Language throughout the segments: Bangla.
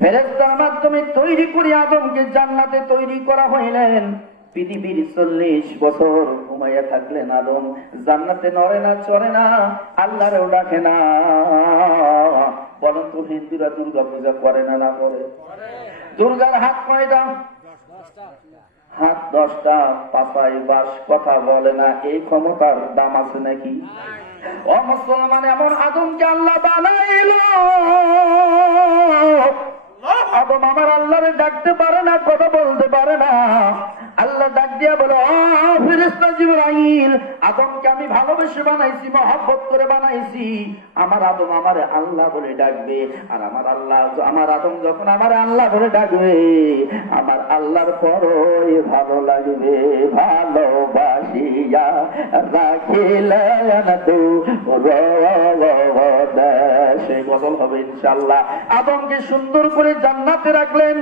ফেরেশতার মাধ্যমে তৈরি করে আদমকে জান্নাতে তৈরি করা হইলেন। পৃথিবীর 40 বছর ঘুমাইয়া থাকলেন আদম, জান্নাতে নড়ে না, চড়ে না, আল্লাহরেও ডাকে না। বলেন তো হিন্দুরা দুর্গা পূজা করে না, না করে? দুর্গার হাত কয়টা? হাত 10টা, পাতায় বাস, কথা বলে না। এই ক্ষমতার দাম আছে নাকি? ও মুসলমান, এমন আদমকে আল্লাহ বানাইল। আদম আমার আল্লাহরে ডাকতে পারে না, কথা বলতে পারে না। আল্লাহ ডাক দিয়া বলে, ও ফেরেশতা জিবরাইল, আদমকে আমি ভালোবেসে বানাইছি, মহব্বত করে বানাইছি। আমার আদম আমারে আল্লাহ বলে ডাকবে। আর আমার আদম যখন আমার আল্লাহ বলে ডাকবে, আমার আল্লাহর পরই ভালো লাগবে। ভালোবাসিয়া রাখিলেন তু সে বদল হবে ইনশাআল্লাহ। আদমকে সুন্দর করে জান্নাতে রাখলেন।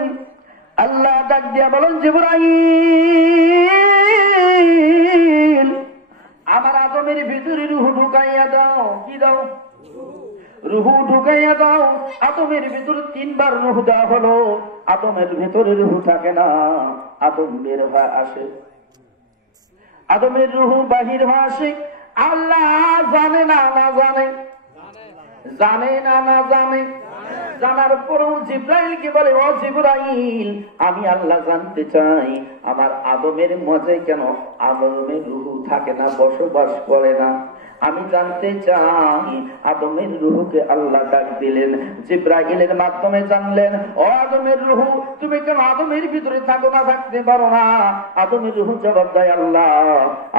আল্লাহ ডাক দিয়া বলেন, জিবরাইল, আমার আদমের ভিতরে রূহ ঢুকাইয়া দাও। কি দাও? রূহ ঢুকাইয়া দাও। আদমের ভিতরে 3 বার রূহ দেওয়া হলো। আদমের ভিতরে রূহ থাকে না, আদম বের হয়ে আসে। আদমের রূহ বাহির হয়ে আসে। আল্লাহ জানে না, না জানে? জানে না, না জানে? জানার পরেও জিবরাইলকে বলে, ও জিবরাইল, আমি আল্লাহ জানতে চাই আমার আদমের মজায় কেন আদমের রূহ থাকে না, বসবাস করে না। আমি জানতে চাই। আদমের রূহকে আল্লাহ ডাক দিলেন, জিবরাইলের মাধ্যমে জানলেন, ও আদমের রূহ, তুমি কেন আদমের ভিতরে থাকো না, থাকতে পারো না? আদমের রূহ জবাব দেয়, আল্লাহ,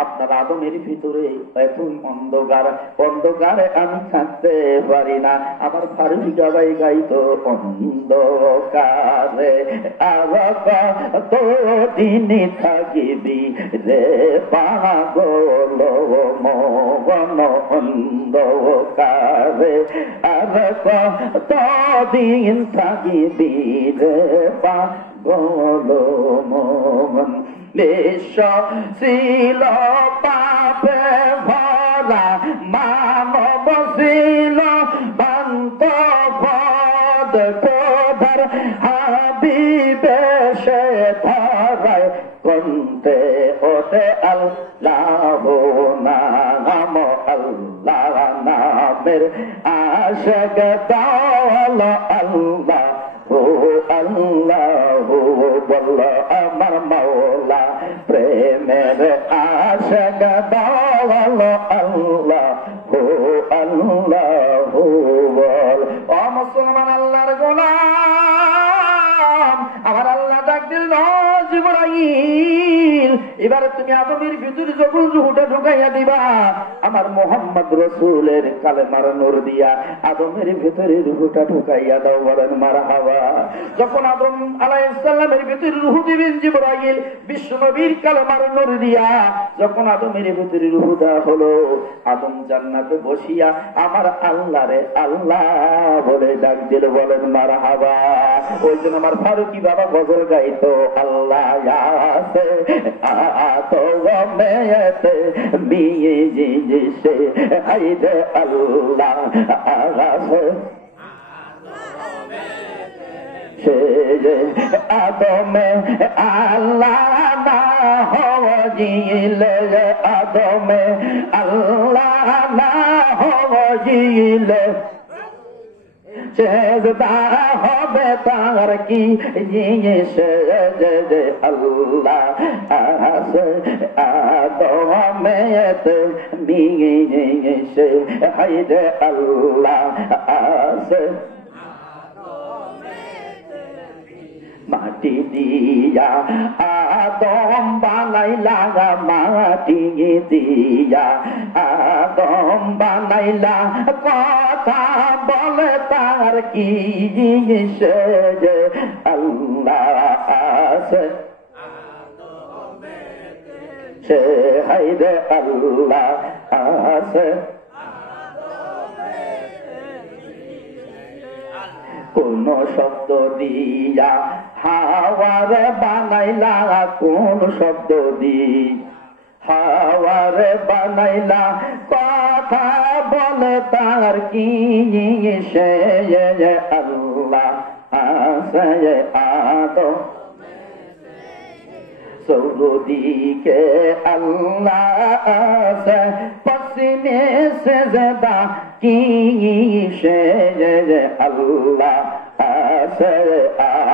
আপনার আদমের ভিতরে এত অন্ধকার, অন্ধকারে আমি থাকতে পারি না। আমার ফারুকি গাবাই গাইতো, অন্ধকারে তো দিন থাকিবি রে পাগল মগন, অন্ধকারে আর কতদিন থাকিবি রে পাগল মগন। বিশ্ব ছিল পাপে ভরা, মানব ছিল বান্ত পদ কোধার, হাবিবে সে ধরায় কন্তে ওতে আল্লাহ নাম, আল্লাহ নামের আশিক দল, আল্লাহ ও আল্লাহ বল আমার মাওলা, প্রেমের আশিক দল, আল্লাহ ও আল্লাহ বল। ও মুসলমান, আল্লাহর গোলাম, আমার আল্লাহ ডাক দিল, জিবরাইল, এবারে তুমি আদমের ভিতরে যখন রূহটা ঢুকাইয়া দিবা, আমার মুহাম্মদ রাসূলের কালেমার নূর দিয়া আদমের ভিতরে রূহটা ঢুকাইয়া দাও। বলেন মারহাবা। যখন আদম আলাইহিস সালামের ভিতরে রূহ দিবেন জিবরাইল, বিশ্ব নবীর কালেমার নূর দিয়া যখন আদমের ভিতরে রূহ দেওয়া হলো, আদম জান্নাতে বসিয়া আমার আল্লাহরে আল্লাহ বলে ডাক দিল। বলেন মারহাবা। ওই জন্য আমার ফারুকি বাবা গজল গাইতো, আল্লাহ আছে আতমেতে বিয়ে জিসে হাইদে, আল্লাহ আছে সে আদমে আল্লাহ না হজিলে, আদমে আল্লাহ না হজিলে সেজদা হবে তার কি আল্লাহ আছে আদমেতে মিশে হাইদে, আল্লাহ আছে মাটি দিয়া আদম বানাইলা, মাটি দিয়া আদম বানাইলা, কথা বলে তার কি সে আল্লাহ আছে সে হাইরে, আল্লাহ আছে কোন শব্দ দিয়া হাওয়ার বানাইলা, কোন শব্দ দিয়া হাওয়ার বানাইলা, কথা বলে তার কি সে আল্লাহ আল্লাহ আছে আদম চৌদিকে আল্লাহ আছে পশ্চিমে সেজদা কি সে আল্লাহ আছে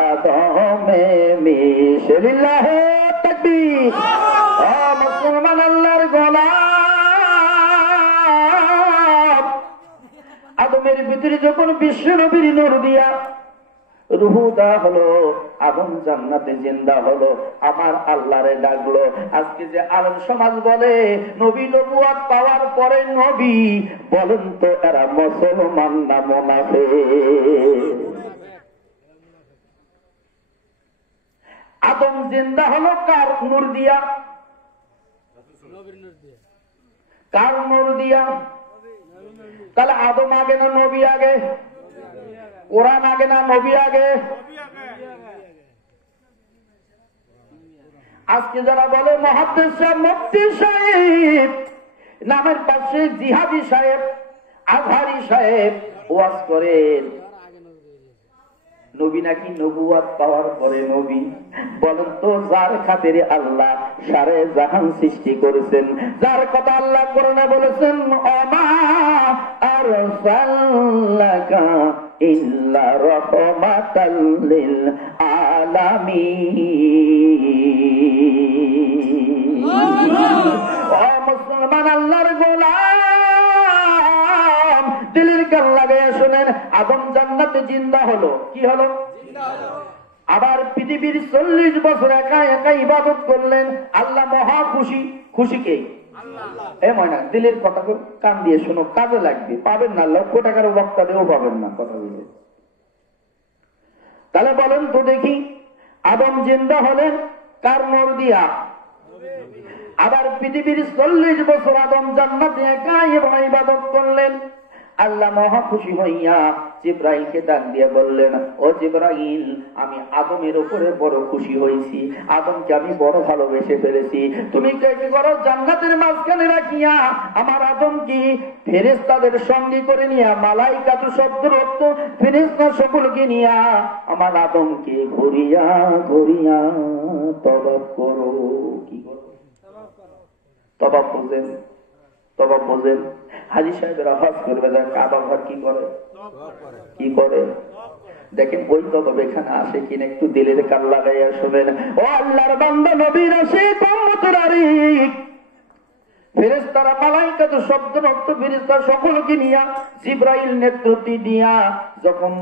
আদমে মিশে লিল্লাহে তাকবীর। ও মুসলমান আল্লাহর গোলাম, আদমের ভিতরে যখন বিশ্ব নবীর নূর দিয়া রুহু দেওয়া হলো, আদম জান্নাতে জিন্দা হলো, আমার আল্লাহরে ডাকলো। আজকে যে আলেম সমাজ বলে নবী নবুয়ত পাওয়ার পরে নবী, বলেন তো এরা মুসলমান না মুনাফিক? আদম জিন্দা হলো কার নূর দিয়া? কার নূর দিয়া? তাহলে আদম আগে না নবী আগে? কোরআন আগে না নবী আগে? আজকে যারা বলে মুহাদ্দিস সাহেব, মুফতি সাহেব নামের পাশে জিহাদি সাহেব, আজহারি সাহেব ওয়াজ করেন, নবী নাকি নবুয়ত পাওয়ার পরে নবী। বলেন তো যার খাতিরে আল্লাহ সারে জাহান সৃষ্টি করেছেন, যার কথা আল্লাহ কোরআনে বলেছেন ওমা আরসালনাকা ইল্লা রাহমাতাল লিল আলামিন। ও মুসলমান আল্লাহর গোলাম, দিলের কান লাগাইয়া শুনেন, আদম জান্নাতে জিন্দা হলো, কি হলো? আবার পৃথিবীর 40 বছর একা একা ইবাদত করলেন, আল্লাহ মহা খুশি। খুশি কে? এ ময়না দিলের কথা কান দিয়ে শোনো, কাজে লাগবে, পাবেন না লক্ষ টাকার বক্তা দিয়েও পাবেন না কথা বলে। তাহলে বলেন তো দেখি, আদম জিন্দা হলেন কার নূর দিয়া? আবার পৃথিবীর 40 বছর আদম জান্নাতে একা ইবাদত করলেন, আল্লাহ মহা খুশি হইয়া জিবরাইলকে ডাক দিয়ে বললেন, ও জিবরাইল, আমি আদমের উপরে বড় খুশি হয়েছি, আদমকে আমি বড় ভালোবেসে ফেলেছি। তুমি কি করো? জান্নাতের মাঝখানে রাখিয়া আমার আদমকে ফেরেশতাদের সঙ্গে করে নিয়া, মালাইকাত শব্দের অর্থ ফেরেশতা সকলকে নিয়া আমার আদমকে ঘুরিয়া ঘুরিয়া তওয়াব করো। কি করো? তওয়াব বোঝেন? তওয়াব বোঝেন? হাজী সাহেবেরা হজ করবে, কাবা ঘর কি করে? কি করে? দেখেন ওই তদব এখানে আসে কিনা একটু দিলের কান লাগাইয়া শুনেন। ও আল্লাহর বান্দা, নবীর আসে ফেরেশতারা মালাইকাত শব্দ রক্ত ফেরেশতা সকলকে নিয়া জিবরাইল নেতৃত্ব দিয়া যখন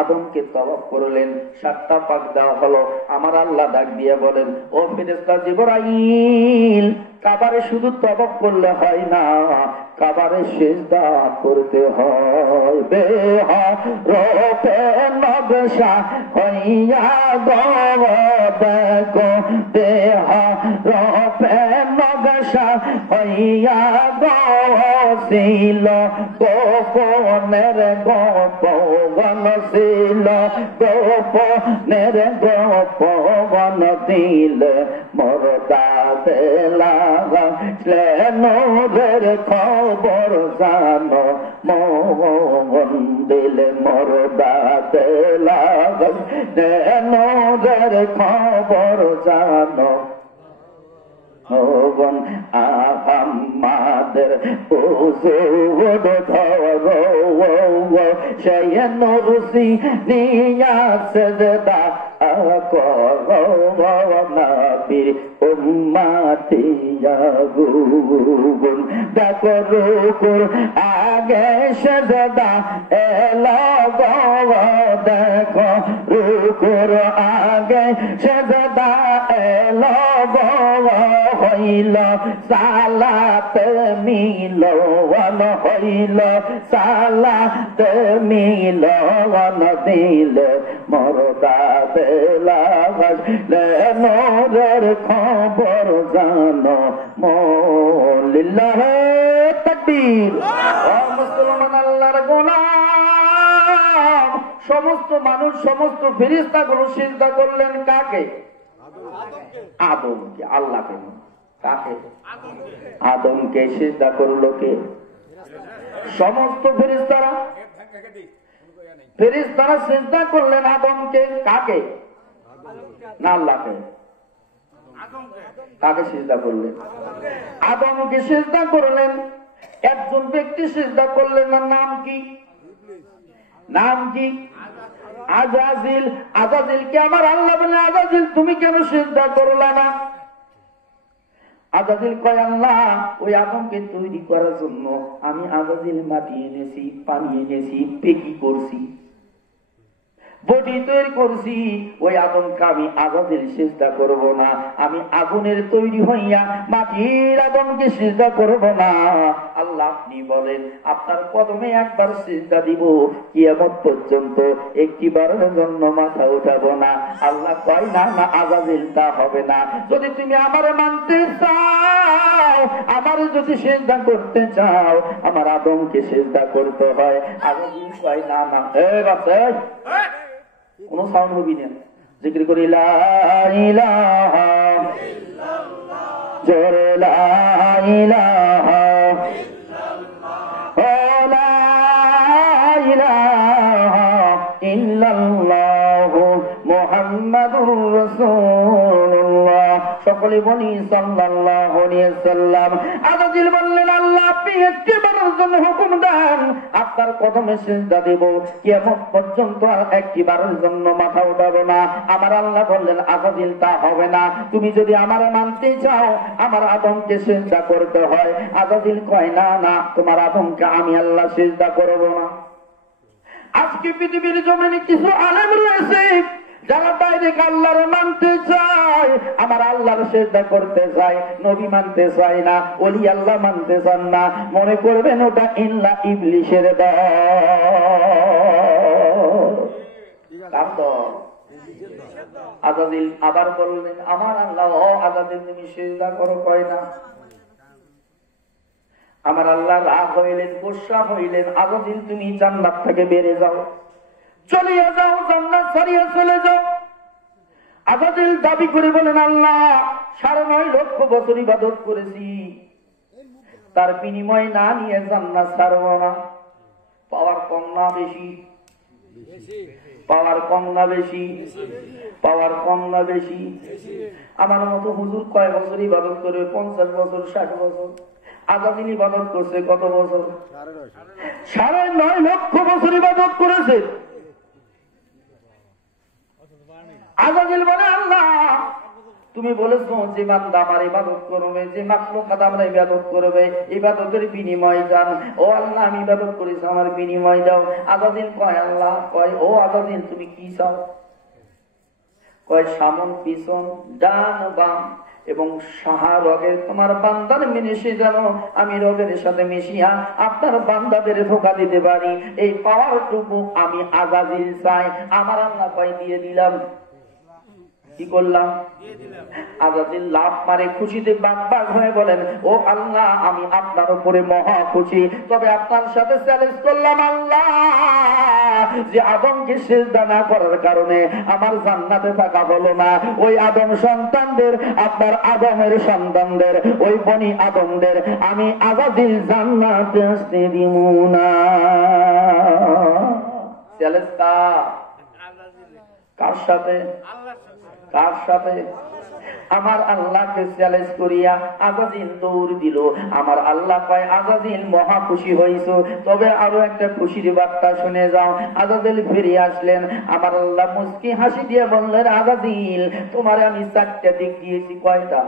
আদমকে তওয়াব করলেন, 7টা পাক দেওয়া হলো। আমার আল্লাহ ডাক দিয়ে বলেন, ও ফেরেশতা জিবরাইল, কাবারে শুধু তওয়াব করলে হয় না, কাবারে সিজদা করতে হয়। বেহা রূপে নকশা হইয়া গো দেখো, বেহা রূপে নকশা হইয়া গো ছিল গোপনের গোপন ছিল, গোপনের গোপন দিল মরদা দেলা নূরের খবর জানো, মন দিল মরদা দেলা নূরের খবর জানো। ভগবান আমাদের ওজোদ ধরো, সেই নুরসি নিয়া সেজদা করো, নবীর উম্মতিয়া গুন দেখো রুকুর আগে সেজদা এলো গো, দেখো রুকুর আগে সেজদা এলো গো, হইল সালাত মিলন, হইল সালাত মিলন দিল মরদা দেলা নূরের খবর জানো, লিল্লাহে তাকবীর। ও মুসলমান আল্লাহর গোলাম, সমস্ত মানুষ সমস্ত ফেরেশতাগুলো সিজদা করলেন কাকে? আদমকে। আল্লাহকে কাকে? আদমকে সিজদা করলো কে? সমস্ত ফেরেশতারা। ফেরেশতারা সিজদা করলেন আদমকে। কাকে? না আল্লাহকে। কাকে সিজদা করলেন? আদমকে সিজদা করলেন। একজন ব্যক্তি সিজদা করলেন না, নাম কি? নাম কি? আজাজিল। আজাজিলকে আমার আল্লাহ বলে, আজাজিল তুমি কেন সিজদা করলা না? আজাজিল কয়, আল্লাহ ওই আদমকে তৈরি করার জন্য আমি আজাজিল মাটি এনেছি, পানি এনেছি, পেকি করছি, বডি তৈরি করছি। ওই আদমকে আমি আজাজিল সিজদা করব না। আমি আগুনের তৈরি হইয়া মাটির আদমকে সিজদা করব না। আল্লাহ আপনি বলেন আপনার কদমে একবার সিজদা দিব, কিয়ামত পর্যন্ত একটিবারের জন্য মাথা উঠাবো না। আল্লাহ কয়, না না আজাজিল তা হবে না। যদি তুমি আমারে মানতে চাও, আমার যদি সিজদা করতে চাও, আমার আদমকে সিজদা করতে হয়। আজাজিল কয়, না না। বাচ্চা কোন সাউন্ড হবি না, জিকির করি লা ইলাহা ইল্লাল্লাহ, জোরে লা ইলাহা ইল্লাল্লাহ, ও লা ইলাহা ইল্লাল্লাহ মুহাম্মাদুর রাসূলুল্লাহ। সকলে বলি সাল্লাল্লাহু আলাইহি ওয়াসাল্লাম। আজাজিল বললেন, আল্লাহ আপনি একটিবারের জন্য হুকুম দেন, আপনার কদমে সিজদা দেব, কিয়ামত পর্যন্ত আর একটিবারের জন্য মাথা উঠাবো না। আমার আল্লাহ বললেন, আজাজিল তা হবে না। তুমি যদি আমার মানতে চাও, আমার আদমকে সিজদা করতে হয়। আজাজিল কয়, না না তোমার আদমকে আমি আল্লাহ সিজদা করব না। আজকে পৃথিবীর জমিনে কিছু আলেম রয়েছে যারা ডাইরেক্ট আল্লাহর মানতে চায়, আমার আল্লাহর সিজদা করতে চায়, নবী মানতে চায় না, ওলি আল্লাহ মানতে চান না। মনে করবেন ওটা ইল্লা ইবলিসের দল। আজাজিল আবার বললেন, আমার আল্লাহ, ও আজাজিল তুমি সিজদা করো, কয় না। আমার আল্লাহ রাগ হইলেন, গোসা হইলেন, আজাজিল তুমি জান্নাত থেকে বেড়ে যাও, চলে যাও, জান্নাত ছাড়িয়ে চলে যাও। আজাজিল দাবি করে বলেন, আল্লাহ 9.5 লক্ষ বছর ইবাদত করেছি, তার বিনিময় না নিয়ে জান্নাত ছাড়ব না। পাওয়ার কম না বেশি? পাওয়ার কম না বেশি? পাওয়ার কম না বেশি? আমার মতো হুজুর কয় বছর ইবাদত করে? 50 বছর, 60 বছর। আজাজিল ইবাদত করছে কত বছর? 9.5 লক্ষ বছর ইবাদত করেছে। আজাজিল বলে, আল্লাহ তুমি বলেছো যে বান্দা আমার ইবাদত করবে, যে মাখলুকাত আমরা ইবাদত করবে, ইবাদতের বিনিময় জান। ও আল্লাহ আমি ইবাদত করেছি, আমার বিনিময় দাও। আজাজিল কয়, আল্লাহ কয়, ও আজাজিল তুমি কি চাও? কয়, সামন পিছন ডান বাম এবং সাহা রগের তোমার বান্দার মিশে যেন আমি রগের সাথে মিশিয়া আপনার বান্দাদের ধোঁকা দিতে পারি, এই পাওয়ারটুকু আমি আজাজিল চাই। আমার আল্লাহ কয়, দিয়ে দিলাম। কি করলাম? আজাজিল লাভ মারে খুশিতে বাগ হয়ে বলেন, ও আল্লাহ আমি আপনার উপরে মহা খুশি, তবে আপনার সাথে চ্যালেঞ্জ করলাম আল্লাহ, যে আদমকে সিজদা না করার কারণে আমার জান্নাতে থাকা হলো না। ওই আদম সন্তানদের, আপনার আদমের সন্তানদের, ওই বনি আদমদের আমি আজাজিল জান্নাতে আসতে দিব না। চ্যালেঞ্জ কার সাথে? কার সাথে? আমার আল্লাহকে চ্যালেঞ্জ করিয়া আজাজিল দৌড় দিল। আমার আল্লাহ কয়, আজাজিল মহা খুশি হইছ, তবে আরো একটা খুশির বার্তা শুনে যাও। আজাজিল ফিরে আসলেন। আমার আল্লাহ মুস্কি হাসি দিয়ে বললেন, আজাজিল তোমারে আমি 4টা দিক দিয়েছি। কয়টা?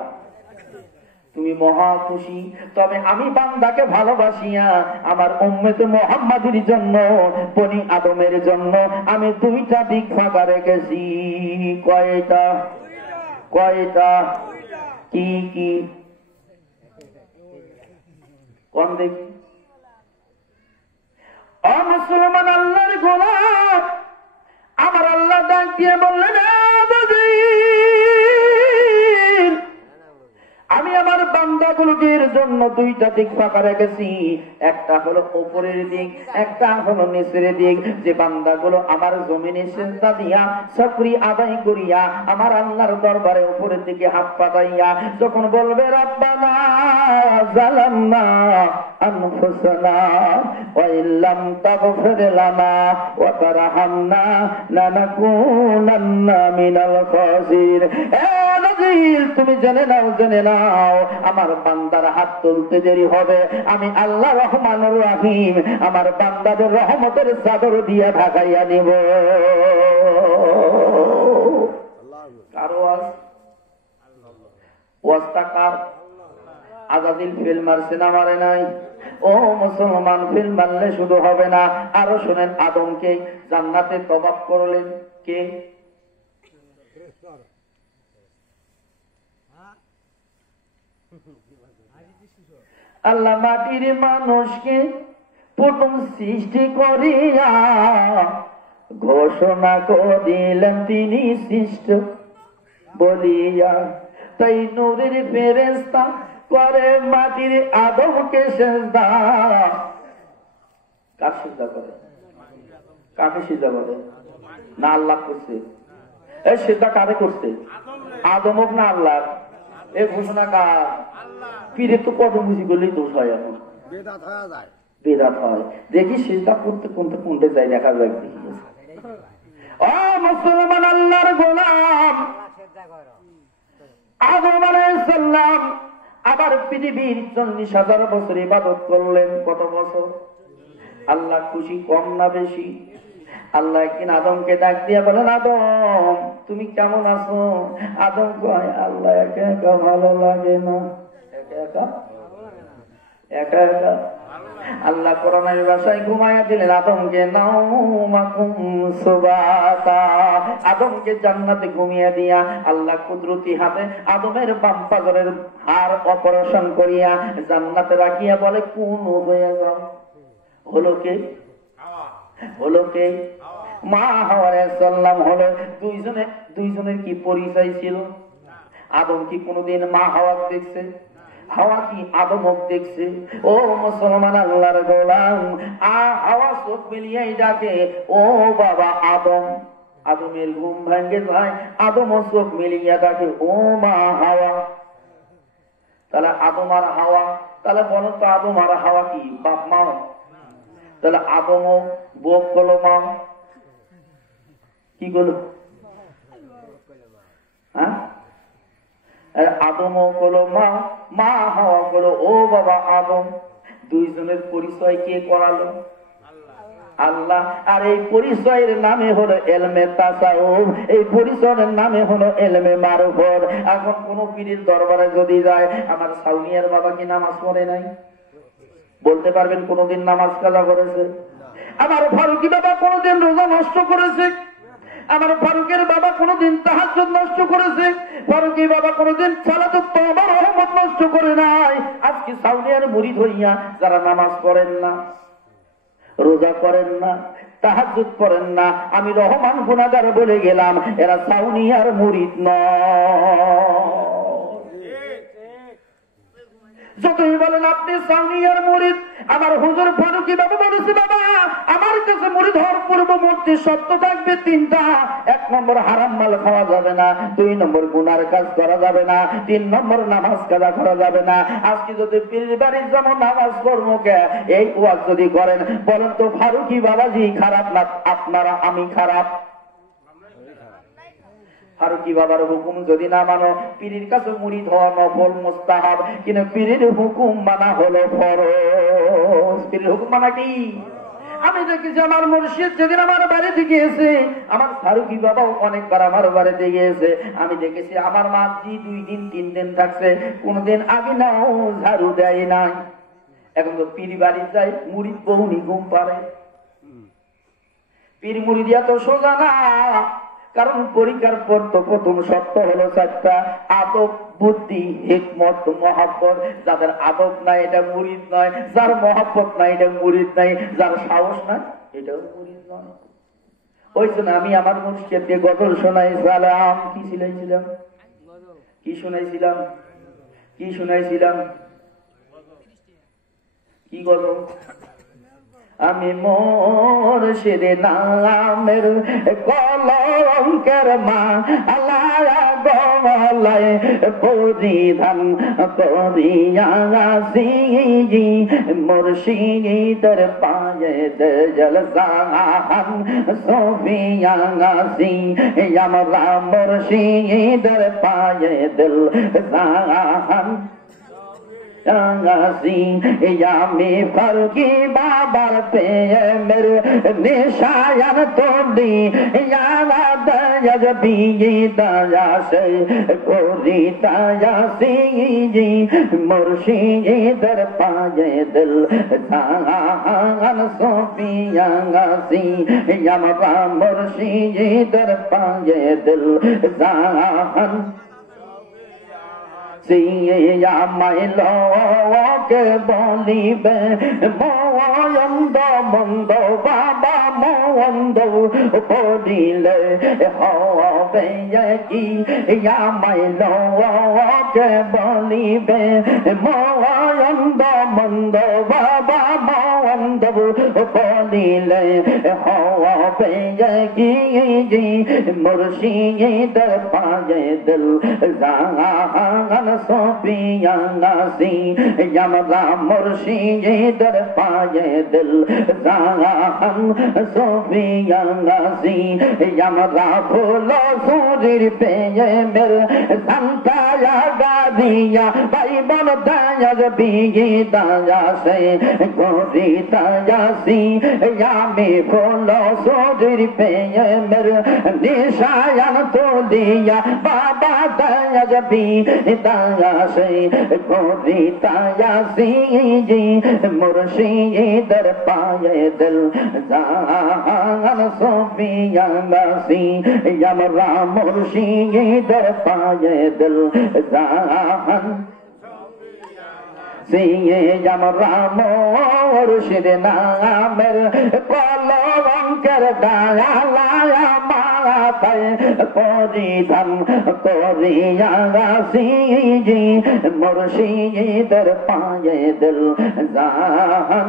তুমি মহা খুশি, তবে আমি বান্দাকে ভালোবাসিয়া আমার উম্মতে মুহাম্মাদের জন্য, বনি আদমের জন্য আমি 2টা দিক ফাঁকা রেখেছি। কয়টা? কয়টা? কি কি? কোন দিক? ও মুসলমান আল্লাহর গোলাম, আমার আল্লাহ ডাক দিয়ে বললেন, আমি আমার বান্দা বান্দাগুলোকে এর জন্য দুইটা দিক ফাঁকা রেখেছি, একটা হলো উপরের দিক, একটা হলো নিচের দিক। যে বান্দাগুলো আমার জমিনে সিজদা দিয়া শুকরিয়া আদায় করিয়া আমার আল্লাহর দরবারে উপরের দিকে হাত পাতাইয়া যখন বলবে রব্বানা যালামনা আনফুসানা ওয়া ইল্লাম তাগফির লানা ওয়া তারহামনা লানাকুনান্না মিনাল খাসিরিন। এ নাজিল, তুমি জেনে নাও আমার বান্দার হাত তুলতে দেরি হবে, আমি আল্লাহ রহমানুর রহিম আমার বান্দাদের রহমতের চাদর দিয়ে ঢাকাইয়া নিব। কারো ওয়াজটা কার? আজাদিল ফিল মারছে না মারে নাই? ও মুসলমান, ফিল মারলে শুধু হবে না, আরো শুনেন, আদমকে জান্নাতে তওবাব করলেন কে? আল্লাহ মাটির মানুষকে প্রথম সৃষ্টি করিয়া ঘোষণা করিলেন তিনি সৃষ্ট বলিয়া। তাই নূরের ফেরেশতা করে মাটির আদমকে সিজদা। কার সিজদা করে? কাকে সিজদা করে? না আল্লাহ করছে? এই সিজদা কারে করছে? আদমক না আল্লাহ? এই ঘোষণা কার? পীরে তো কত বুঝি করলেই দোষ হয়, এখন বেদাত হয়। দেখি সিজদা করতে কোনটা কোনটা যায় দেখা যায়। ও মুসলমান, আল্লাহর গোলাম আদম আলাইহিস সালাম আবার পৃথিবীর 40,000 বছর ইবাদত করলেন। কত বছর? আল্লাহ খুশি কম না বেশি? আল্লাহ একদিন আদমকে ডাক দিয়া বলেন, আদম তুমি কেমন আছো? আদম কয়, আল্লাহ একা একা ভালো লাগে না। একা একা একা একা আল্লাহ কোরআনের ভাষায় ঘুমাইয়া দিলেন আদমকে, নাউমাকুম সুবাতা। আদমকে জান্নাতে ঘুমিয়ে দিয়া আল্লাহ কুদরতি হাতে আদমের বাম পাজরের হাড় অপারেশন করিয়া জান্নাতে রাখিয়া বলে, কোন হয়ে যাও। হলো কে? হলো কে? মা হাওয়া আলাইহিস সালাম হলো। দুইজনের কি পরিচয় ছিল? আদম কি কোনদিন মা হাওয়া দেখছে? হাওয়া কি আদমক দেখছে? ও মুসলমান, আল্লাহর গোলাম, হাওয়া চোখ মিলিয়াই ডাকে, ও বাবা আদম। আদমের ঘুম ভাঙ্গে যায়, আদম চোখ মিলিয়া ডাকে, ও মা হাওয়া। তাহলে আদম আর হাওয়া, তাহলে বলো তো আদম আর হাওয়া কি বাপ মা? তাহলে আদমও বোক গেল মা, কি গেল? হ্যাঁ, আদমও গেল মা, মা হাওয়া গেল ও বাবা আদম। দুইজনের পরিচয় কে করালো? আল্লাহ। আর এই পরিচয়ের নামে হলো এলমে তাসাউফ, এই পরিচয়ের নামে হলো এলমে মারফত। এখন কোন পীরের দরবারে যদি যায়, আমার সাউনিয়ার বাবা কি নামাজ পড়ে নাই? বলতে পারবেন কোনদিন নামাজ কাজা করেছে? আমার ফারুকি বাবা কোনদিন রোজা নষ্ট করেছে? আমার ফারুকের বাবা কোনদিন তাহাজ্জুদ নষ্ট করেছে? ফারুকি বাবা কোনদিন সালাতুত তাওবা রহমত নষ্ট করে নাই। আজকে সাউনিয়ার মুরিদ হইয়া যারা নামাজ পড়েন না, রোজা করেন না, তাহাজ্জুদ পড়েন না, আমি রহমান গুনাহগার বলে গেলাম, এরা সাউনিয়ার মুরিদ নয়। যতই বলেন আপনি সাউনিয়ার মুরিদ, আমার হুজুর ফারুকি বাবা বলেছে, বাবা আমার কাছে মুরিদ হওয়ার পূর্ববর্তী শর্ত থাকবে 3টা। 1 নম্বর হারাম মাল খাওয়া যাবে না, 2 নম্বর গুনার কাজ করা যাবে না, 3 নম্বর নামাজ কাজা করা যাবে না। আজকে যদি পীর বাড়ির যেমন নামাজ পড়বো কে, এই ওয়াজ যদি করেন, বলেন তো ফারুকি বাবাজি খারাপ না আপনারা আমি খারাপ? ফারুকি বাবার হুকুম যদি না মানো, পীরের কাছে মুরিদ হওয়া নফল মুস্তাহাব, কিন্তু পীরের হুকুম মানা হলো ফরজ। পীরের হুকুম মানা কি? আমি দেখেছি আমার মুর্শিদ যেদিন আমার বাড়িতে গিয়েছে, আমার ফারুকি বাবাও অনেকবার আমার বাড়িতে গিয়েছে, আমি দেখেছি আমার মা 2 দিন 3 দিন থাকছে, কোনদিন আগে নাও ঝাড়ু দেয় নাই। এখন তো পীর বাড়ি যায়, মুরিদ বহুনি ঘুম পারে। পীর মুরিদ এত সোজা না, কারণ পরীক্ষার পর তো প্রথম শর্ত হলো 4টা: আদব, বুদ্ধি, হিকমত, মহব্বত। যাদের আদব নাই এটা মুরিদ নয়, যার মহব্বত নাই এটা মুরিদ নাই, যার সাহস নাই এটাও মুরিদ নয়। ওই জন্য আমি আমার মুর্শিদকে গজল শোনাইছিলাম। কি শুনাইছিলাম? কি শুনাইছিলাম? কি গো আমি মুর্শিদ নামের কলঙ্কের মা আল্লাহ গলায় পরিধান করিয়াছি মুর্শিদের পায়ে জলসান সোফিয়াছি আমরা মুর্শিদের পায়ে দিল সান यामी फरकी बाबर पे मेरे निशान तोड़ी यारा दया भी दया से गोरी दया सी जी मुर्शिदर पाए दिल सान सोफिया सी यमरा मुर्शिदर पाए दिल सान सिया माइल के बोलीबे मोयंद मंद बाबा मोयंद बोलीले होवे की या माइल के बोलीबे मोयंद मंद बाबा मोयंद बोलीले होवे की जी मुर्शिद पाए दिल जान सोफियासी यमरा मुर्शिदर पाए दिल जान सोफियासी यमरा फूलो सूजिर पे मेरे संताया गादिया भाई बोल दया भी दया से गोरी दया सी यामी फूलो सूजिर पे मेरे निशान तो दिया बाबा दया भी दया से गोरी दया सी जी मुर्शिदर पाए दिल जान सोफियासी यमरा मुर्शिदर पाए दिल जान सिए यमरा मुर्शिद नामेर कलंकर दाया लाया परिधान करियासी जी मुर्शिदर पाए दिल जान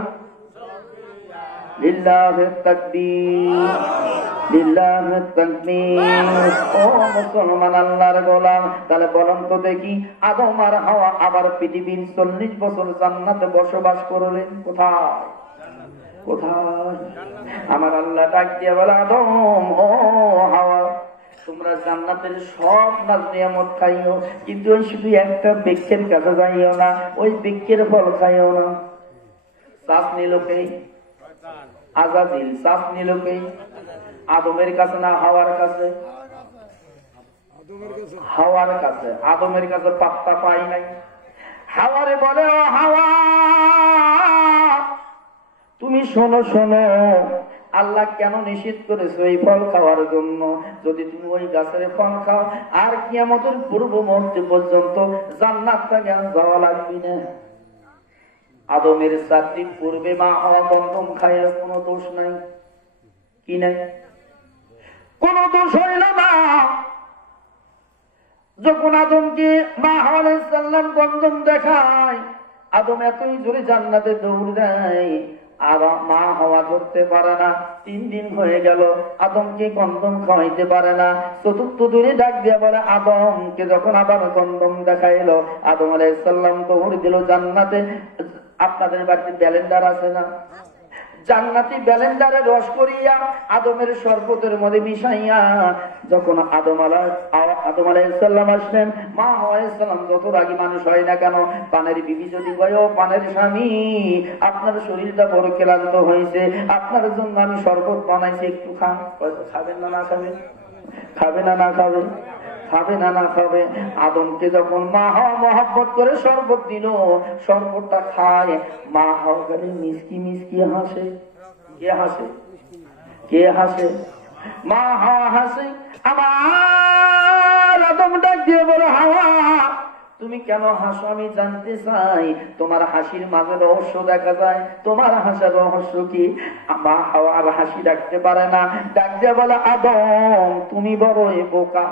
लिल्लाह तकबीर लिल्लाह तकबीर ও মুসলমান আল্লাহর গোলাম তাহলে বলেন তো দেখি আদম আর হাওয়া আবার পৃথিবীর 40 বছর জান্নাতে বসবাস করলেন কোথায় কোথায় আমার আল্লাহ ডাক দিয়ে বলে আদম ও হাওয়া তোমরা জান্নাতের সব নাজ নিয়ামত খাইও কিন্তু ওই শুধু একটা বৃক্ষের কাছে যাইও না ওই বৃক্ষের ফল খাইও না শ্বাস নিল কে আজাদিল শ্বাস নিল কে আদমের কাছে না হাওয়ার কাছে হাওয়ার কাছে আদমের কাছে পাত্তা পাই নাই হাওয়ারে বলে ও হাওয়া তুমি শোনো শোনো আল্লাহ কেন নিষেধ করেছে এই ফল খাওয়ার জন্য যদি তুমি ওই গাছের ফল খাও আর কিয়ামতের পূর্ব মুহূর্ত পর্যন্ত জান্নাতটা জ্ঞান যাওয়া লাগবে না আদমের চাকরি পূর্বে মা হাওয়া গন্ধম খাইলে কোনো দোষ নাই কি নাই কোনো দোষ হইল না যখন আদমকে মা হাওয়া আলাইহিস সালাম গন্ধম দেখায় আদম এতই জোরে জান্নাতে দৌড় দেয় আর মা হাওয়া ধরতে পারে না 3 দিন হয়ে গেল আদমকে গন্ধম খাওয়াইতে পারে না চতুর্থ দিনে ডাক দিয়ে বলে আদমকে যখন আবার গন্ধম দেখাইলো আদম আলাইহিস সালাম দৌড় দিল জান্নাতে আপনাদের বাড়িতে ব্যালেন্ডার আছে না জান্নাতি ব্যালেন্ডারে রস করিয়া আদমের শরবতের মধ্যে মিশাইয়া যখন আদম আলাইহিস সালাম আসলেন মা হাওয়া আলাইহিস সালাম যত রাগী মানুষ হয় না কেন পানের বিবি যদি কয় ও পানের স্বামী আপনার শরীরটা বড় ক্লান্ত হয়েছে আপনার জন্য আমি শরবত বানাইছি একটু খান খাবেন না না খাবেন খাবে না না খাবেন খাবে না না খাবে আদমকে যখন মা হাওয়া মহব্বত করে শরবত দিল শরবতটা খায় মা হাওয়া গেলে মিষ্টি মিষ্টি হাসে কে হাসে কে হাসে মা হাওয়া হাসে আমার আদম ডাক দিয়ে বলে হাওয়া তুমি কেন হাসো আমি জানতে চাই তোমার হাসির মাঝে রহস্য দেখা যায় তোমার হাসার রহস্য কি মা হাওয়া আর হাসি রাখতে পারে না ডাক দিয়ে বলে আদম তুমি বড়ই বোকা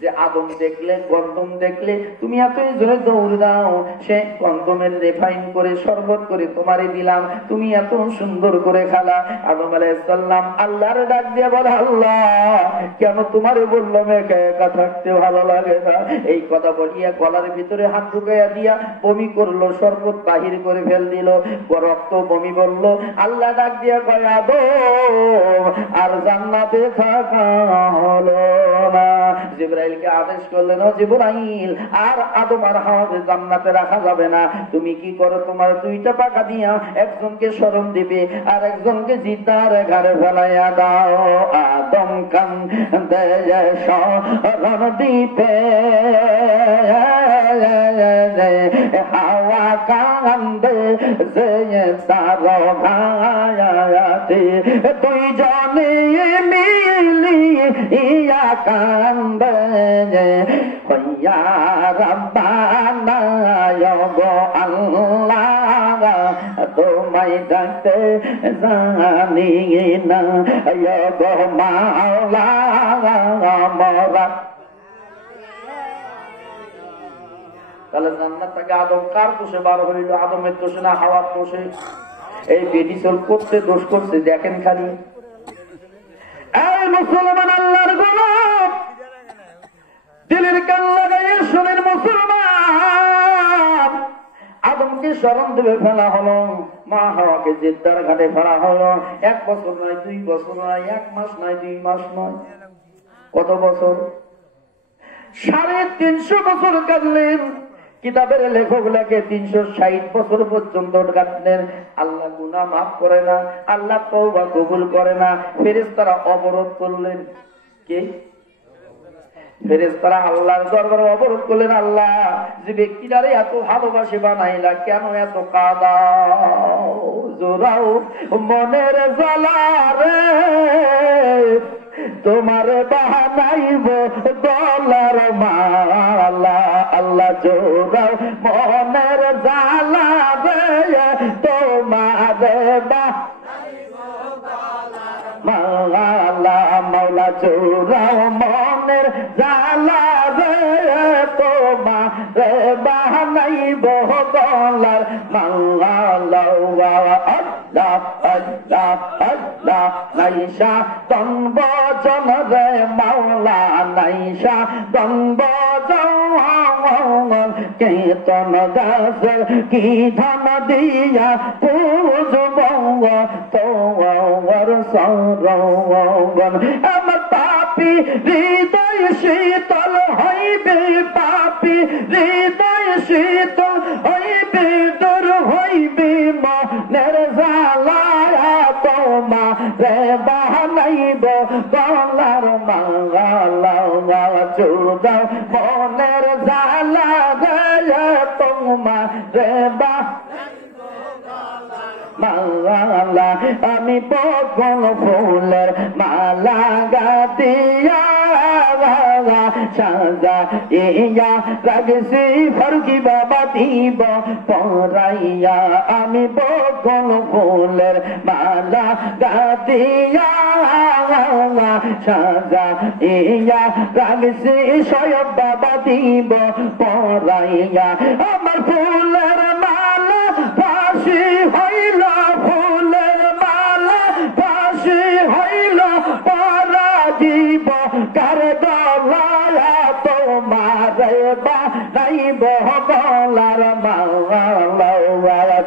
যে আদম দেখলে গন্ধম দেখলে তুমি এতই জোরে দৌড় দাও, সে গন্ধমের রেফাইন করে শরবত করে তোমারে দিলাম, তুমি এত সুন্দর করে খালা। আদম আলাইহিস সালাম আল্লাহর ডাক দিয়ে বলে, আল্লাহ কেন তোমারে বললাম একা একা থাকতে ভালো লাগে না? এই কথা বলিয়া গলার ভিতরে হাত ঢুকাইয়া দিয়া বমি করলো, শরবত বাহির করে ফেল দিল, রক্ত বমি বলল। আল্লাহ ডাক দিয়া কয়, আদম আর জান্নাতে থাকা হলো না। জিবরাইলকে আদেশ করলেন, ও জিবরাইল আর আদম আর হাওয়াকে জান্নাতে রাখা যাবে না। তুমি কি করো, তোমার দুইটা পাকা দিয়া একজনকে শরণ দিবে আর একজনকে জিতার ঘরে ফেলাইয়া দাও। আদম কান দে শরণ দিবে, হাওয়া কান্দে যে তার ভায়াতে, দুইজনে মিলি ইয়া কান্দে হইয়া রাব্বানা গো আল্লাহ তোমায় ডাকতে জানি না গো মাওলা মোরা। তাহলে জান্নাত থেকে আদম কার দোষে বার হইল? আদমের দোষে না হাওয়ার দোষে? এই বেটি চোর করতে দোষ করছে দেখেন খালি। এই মুসলমান আল্লাহর গোলাম, দিলের কান লাগাইয়া শোনেন মুসলমান, আদমকে শরণ দেবে ফেলা হলো, মা হাওয়াকে জিদ্দার ঘাটে ফেলা হলো। 1 বছর নয়, 2 বছর নয়, 1 মাস নয়, 2 মাস নয়, কত বছর? 350 বছর কাঁদলেন। কিতাবের লেখক লেখে 360 বছর পর্যন্ত কাঁদলেন। আল্লাহ গুনাহ মাফ করে না, আল্লাহ তওবা কবুল করে না। ফেরেশতারা অবরোধ করলেন। কে? ফেরেশতারা আল্লাহর দরবারে অবরোধ করলেন, আল্লাহ যে ব্যক্তিটারে এত ভালোবাসে বানাইলা, কেন এত কাঁদাও? জোরাও মনের জ্বালা রে, তোমার বানাইব গলার মালা। আল্লাহ জোরাও মনের জ্বালা রে, তোমার মাওলা। মাওলা জোরাও মনের জ্বালা রে, তোমারে বানাইব গলার মালা। আল্লাহ আল্লাহ আল্লাহ নাইশা তন্ব জন রে মাওলা, নাইশা তন্ব কেতন গাছের কি ধন দিয়া পুজব তোর সরবন। আমার পাপি হৃদয় শীতল হইবে, পাপি হৃদয় শীতল হইবে, দূর হইবে মনের জ্বালা, তোমারে বানাইব গলার মালা। জোড়াও মনের জ্বালা রে, তোমারে মালা। আমি বকুল ফুলের মালা গাতিয়া সাজা ইয়া রাগসি ফরকি বাবা দিব পরাইয়া। আমি বকুল ফুলের মালা গাতিয়া সাজা ইয়া রাগসি সয়ব বাবা দিব পরাইয়া। আমার ফুলের মালা ফাঁসি হইল, ফুলের মালা ফাঁসি হইল, পরা দিব কার গলায়া, তোমারে বানাইব গলার মালা।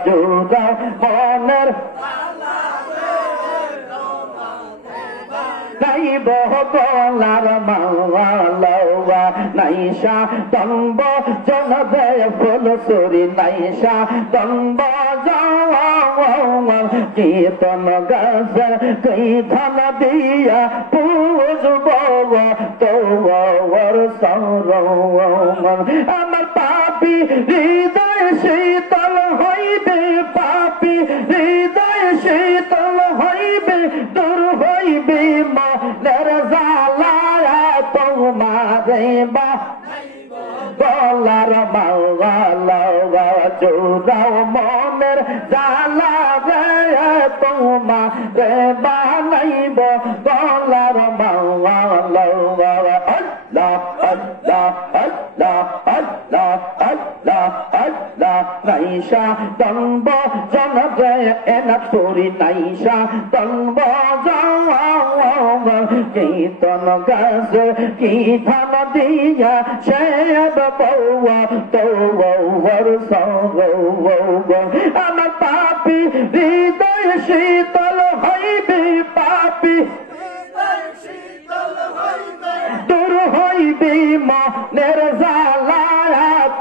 জোড়াও মনের নাইব গলার মালা। নাইশা তম্ব জন রে ফুল সুরি, নাইশা তম্ব কীর্তন গাছের কই ধন দিয়া পুজব তোর সরবন। আমার পাপি হৃদয় শীতল হইবে, পাপি হৃদয় শীতল হইবে, দূর হইবে মনের জ্বালা, তোমারে গলার মালা। জোড়াও মনের জ্বালা রে, তোমারে বানাইব গলার মালা। আল্লাহ নাইসা তন্ব জনকে এনা তোরি নাইসা তন্ব কীর্তন গাছ কি ধান দিয়া সেব বৌয়া তৌর আমার পাপি হৃদয় শীতল হইবে পাপি দূর হইবে মনের জ্বালা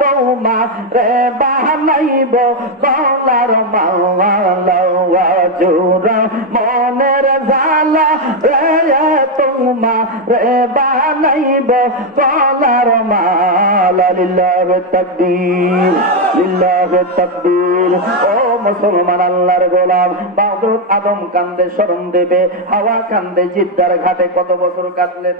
তোমা রে বানাইব গলার মালা জোর মনের জ্বালা রে তোমা রে বানাইব গলার মালা লিল্লাহি তাকবীর লিল্লাহি তাকবীর। ও মুসলমান আল্লাহর গোলাম, বাদর আদম কান্দে শরম দেবে, হাওয়া কান্দে জিদ্দার ঘাটে কত বছর কাঁদলেন?